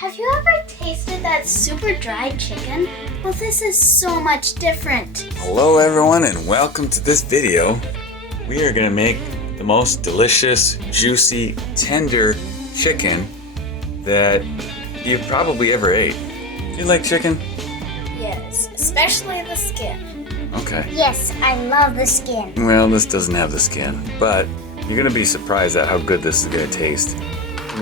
Have you ever tasted that super dry chicken? Well, this is so much different. Hello everyone and welcome to this video. We are going to make the most delicious, juicy, tender chicken that you've probably ever ate. Do you like chicken? Yes, especially the skin. Okay. Yes, I love the skin. Well, this doesn't have the skin, but you're going to be surprised at how good this is going to taste.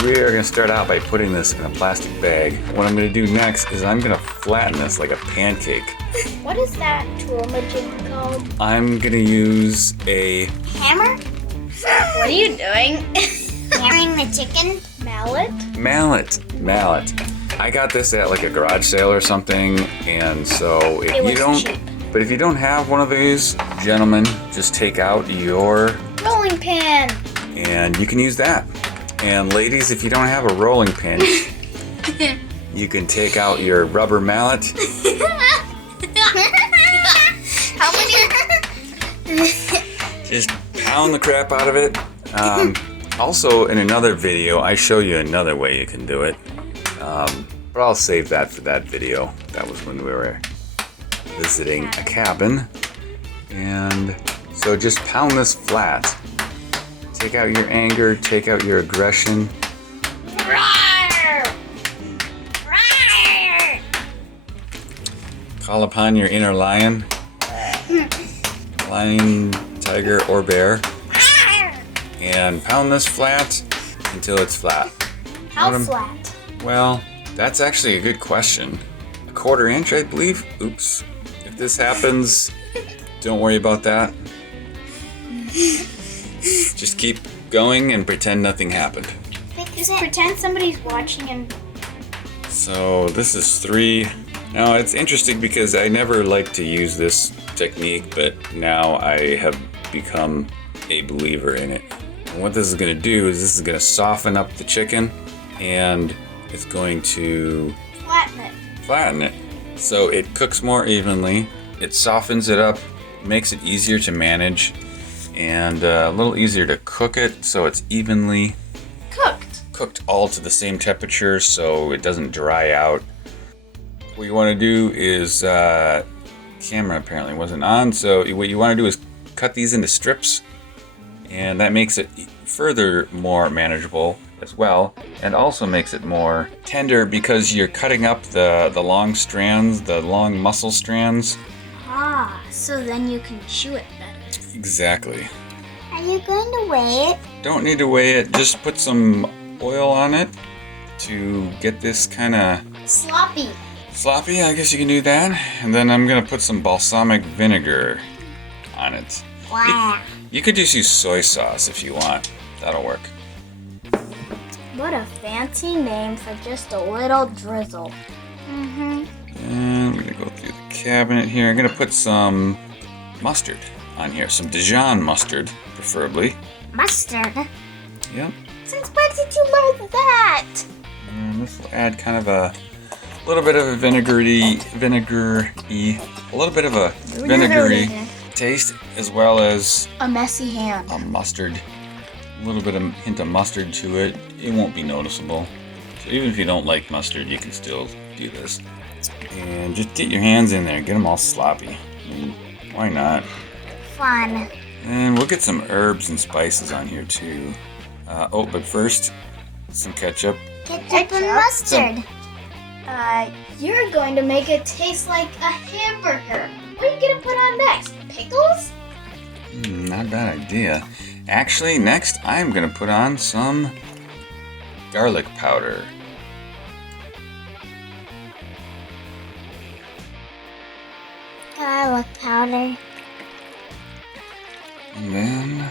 We are going to start out by putting this in a plastic bag. What I'm going to do next is I'm going to flatten this like a pancake. What is that tool called? I'm going to use a Hammer? What are you doing? Hammering the chicken? Mallet? mallet. I got this at like a garage sale or something, and so if you don't, cheap. but if you don't have one of these, gentlemen, just take out your Rolling pan. and you can use that. And ladies, if you don't have a rolling pin, you can take out your rubber mallet. How many? Just pound the crap out of it. Also, in another video, I show you another way you can do it. But I'll save that for that video. That was when we were visiting a cabin. And so just pound this flat. Take out your anger, take out your aggression. Roar! Roar! Call upon your inner lion. Lion, tiger, or bear. And pound this flat until it's flat. How flat? Well, that's actually a good question. A 1/4 inch, I believe. Oops. If this happens, don't worry about that. Just keep going and pretend nothing happened. Just pretend somebody's watching and... So this is 3. Now it's interesting because I never liked to use this technique, but now I have become a believer in it. And what this is going to do is this is going to soften up the chicken and it's going to flatten it. so it cooks more evenly. It softens it up, makes it easier to manage, and a little easier to cook it so it's evenly cooked all to the same temperature so it doesn't dry out. What you want to do is, camera apparently wasn't on, so what you want to do is cut these into strips, and that makes it further more manageable as well, and also makes it more tender because you're cutting up the long strands, the long muscle strands. Ah, so then you can chew it better. Exactly. Are you going to weigh it? Don't need to weigh it, just put some oil on it to get this kind of Sloppy. sloppy, I guess you can do that. And then I'm gonna put some balsamic vinegar on it. Wow. You could just use soy sauce if you want, that'll work. What a fancy name for just a little drizzle. And I'm gonna go through the cabinet here. I'm gonna put some mustard on here, some Dijon mustard, preferably. Mustard? Yep. Since when did you learn that? And this will add kind of a little bit of a vinegary taste, as well as A messy hand. a mustard, a little bit of hint of mustard to it. It won't be noticeable. So even if you don't like mustard, you can still do this. And just get your hands in there, get them all sloppy. I mean, why not? Fun. And we'll get some herbs and spices on here too. But first, some ketchup. Ketchup and mustard. You're going to make it taste like a hamburger. What are you going to put on next? Pickles? Not a bad idea. Actually, next I'm gonna put on some garlic powder. Garlic powder. And then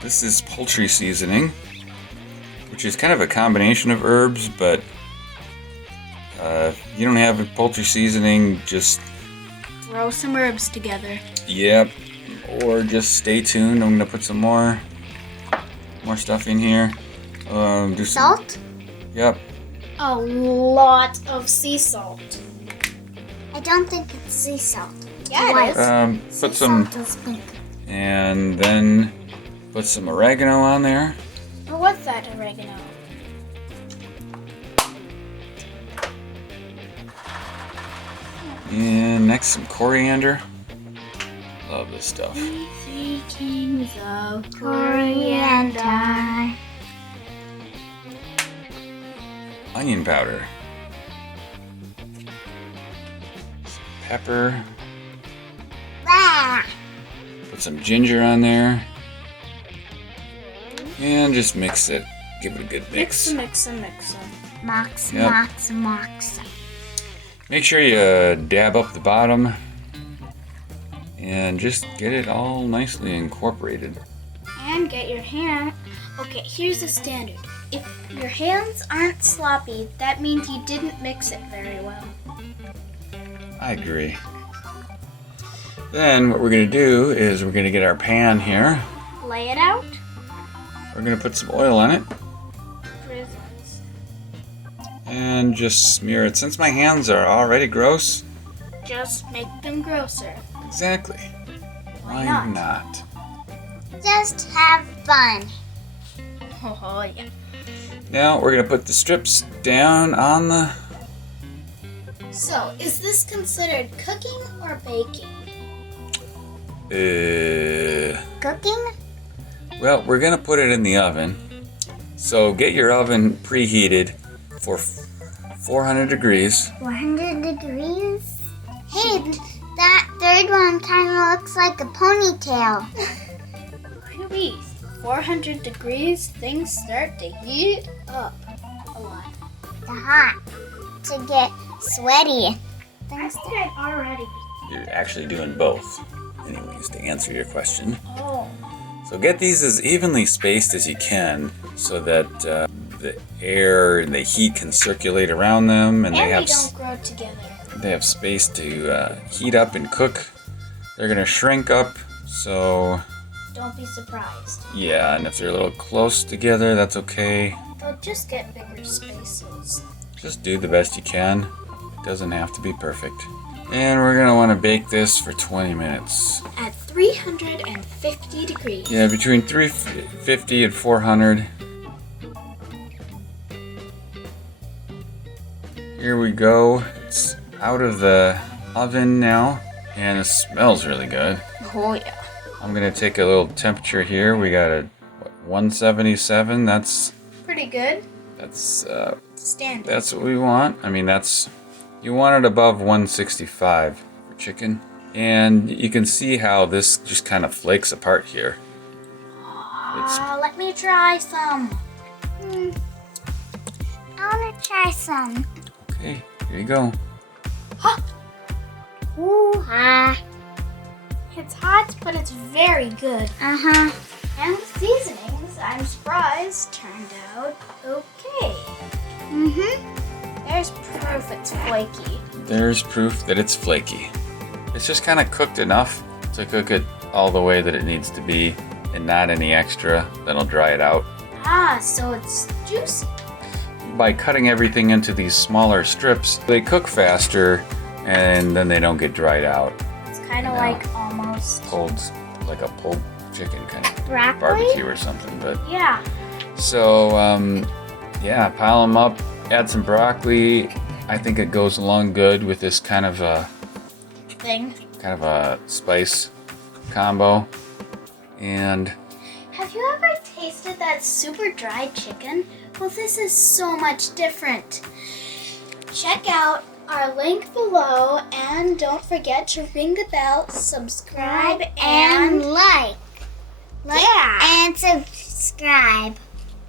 this is poultry seasoning, which is kind of a combination of herbs, but if you don't have a poultry seasoning, just Throw some herbs together. yep, or just stay tuned. I'm gonna put some more stuff in here. Do some, Salt? Yep. A lot of sea salt. I don't think it's sea salt. Yeah, White. it is. Put Sea some, salt is pink. and then put some oregano on there. Or what's that oregano? And next, some coriander. Love this stuff. 3 kings of coriander. Onion powder. Some pepper. Ah. Put some ginger on there. And just mix it. Give it a good mix. Mix. Mox, Yep. mox, mox. Make sure you dab up the bottom. And just get it all nicely incorporated. And get your hand. Okay, here's the standard. If your hands aren't sloppy, that means you didn't mix it very well. I agree. Then what we're going to do is we're going to get our pan here. Lay it out. We're going to put some oil on it Drizzles. and just smear it. Since my hands are already gross, Just make them grosser. exactly. Why Why not? not? Just have fun. Oh, yeah. Now we're going to put the strips down on the... So, is this considered cooking or baking? Cooking? Well, we're going to put it in the oven. So get your oven preheated for 400 degrees. 400 degrees? Hey, that third one kind of looks like a ponytail. Maybe 400 degrees, things start to heat up a lot. The hot to get sweaty. I think I'd already. You're actually doing both. Anyways, to answer your question. Oh. So get these as evenly spaced as you can so that the air and the heat can circulate around them and And they don't grow together. they have space to heat up and cook. They're gonna shrink up, so Don't be surprised. yeah, and if they're a little close together, that's okay. They'll just get bigger spaces. Just do the best you can. It doesn't have to be perfect. And we're gonna wanna bake this for 20 minutes. At 350 degrees. Yeah, between 350 and 400. Here we go. It's out of the oven now, and it smells really good. Oh, yeah. I'm gonna take a little temperature here. We got a 177. That's Pretty good. Standard. Standard. That's what we want. I mean, you want it above 165 for chicken. And you can see how this just kind of flakes apart here. Let me try some. I want to try some. Okay, here you go. Ooh-ha. It's hot, but it's very good. Uh-huh. And the seasonings, I'm surprised, turned out okay. Mm-hmm. There's proof it's flaky. There's proof that it's flaky. It's just kind of cooked enough to cook it all the way that it needs to be and not any extra that'll dry it out. Ah, so it's juicy. By cutting everything into these smaller strips, they cook faster and then they don't get dried out. It's kind of Yeah. like almost. Like a pulled chicken kind of Broccoli? barbecue or something. But Yeah. so, yeah, pile them up, add some broccoli. I think it goes along good with this kind of a spice combo. And Have you ever tasted that super dried chicken? Well, this is so much different. Check out our link below and don't forget to ring the bell, subscribe, And and like. yeah. And subscribe.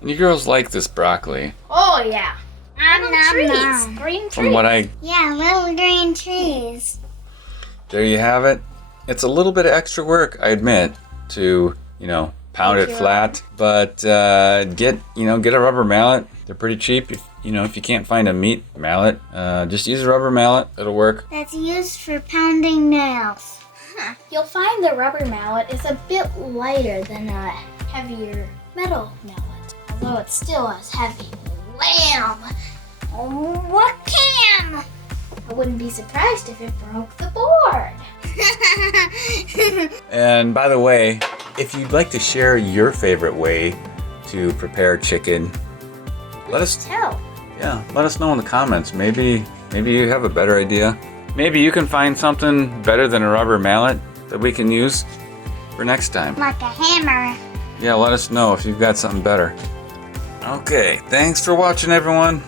you girls like this broccoli. Oh yeah. Nom, Little trees. nom. Green trees. From what I Yeah, little green trees. There you have it. It's a little bit of extra work, I admit, to, pound Thank it you. flat. But get a rubber mallet. They're pretty cheap. If you can't find a meat mallet, just use a rubber mallet. It'll work. That's used for pounding nails. You'll find the rubber mallet is a bit lighter than a heavier metal mallet, although it's still as heavy. Wham! What can? I wouldn't be surprised if it broke the board. And by the way, if you'd like to share your favorite way to prepare chicken, let us Tell. know in the comments. Maybe you have a better idea. Maybe you can find something better than a rubber mallet that we can use for next time. Like a hammer. Yeah, let us know if you've got something better. Okay, thanks for watching, everyone.